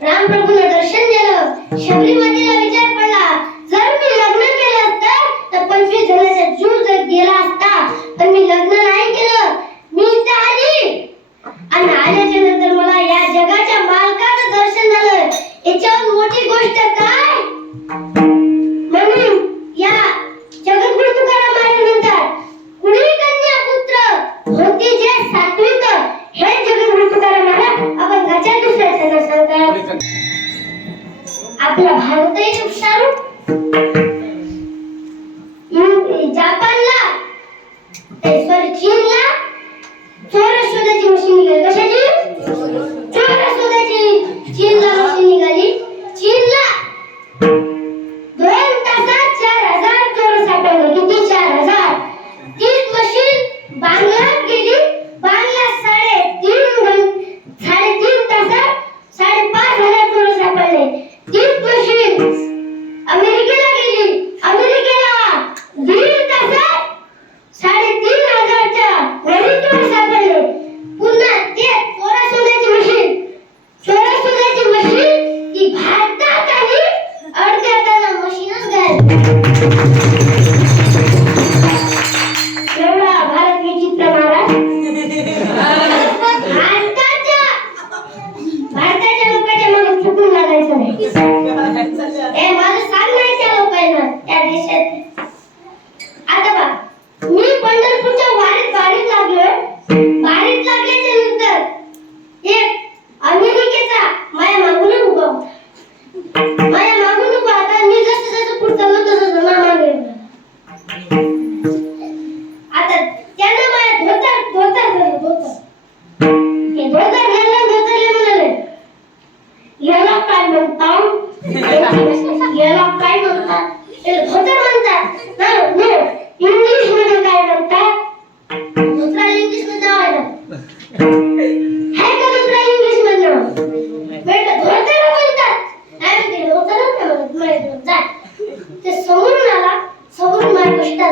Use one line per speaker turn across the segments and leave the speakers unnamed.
राम प्रभूंना दर्शन दिलं शबरीमतीला आपला भारतही नुकसान जपानला Thank you.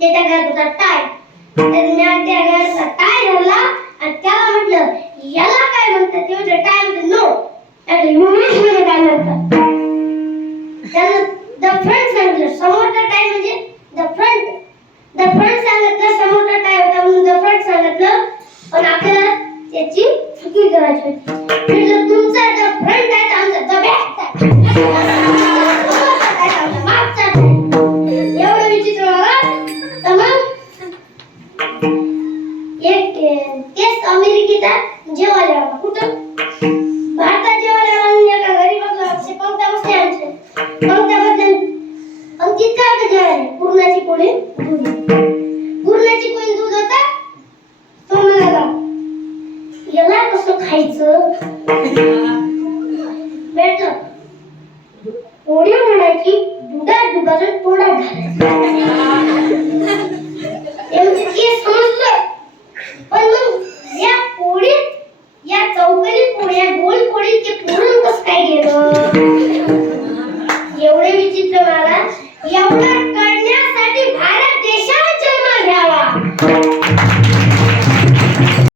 ते त्या गायकोचा टाय त्या गायचा टाय धरला आणि त्याला म्हटलं याला काय म्हणतात? ते म्हणजे टाय म्हणतात नो त्याला इंग्लिशमध्ये काय म्हणतात. द फ्रंट सांगितलं समोरचा टाय म्हणजे द फ्रंट द फ्रंट सांगितलं समोरचा टाय होता म्हणून द फ्रंट सांगितलं. पण आपल्याला त्याची चुकी करायची होती. म्हटलं तुमचा द फ्रंट आहे आमचा द बॅक आहे. एक केस अमेरिकेचा जेवायला. कुठं? भारतात जेवायला आणले का गरीब असे पंक्ता बसले आमचे. पंक्ता बसले पंक्तीत काय का जेवायला. पूर्णाची पोळी दूध. पूर्णाची पोळी दूध होता. तो म्हणाला याला कसं खायचं? भेटलं पोळी म्हणायची दुधात दुधाचं पोळात घालायचं. हे समजलं. पण मग या पोळीत या चौकली पोळ्या गोल पोळीत ते पुरण कसं काय गेलं? एवढे विचित्र मला. एवढा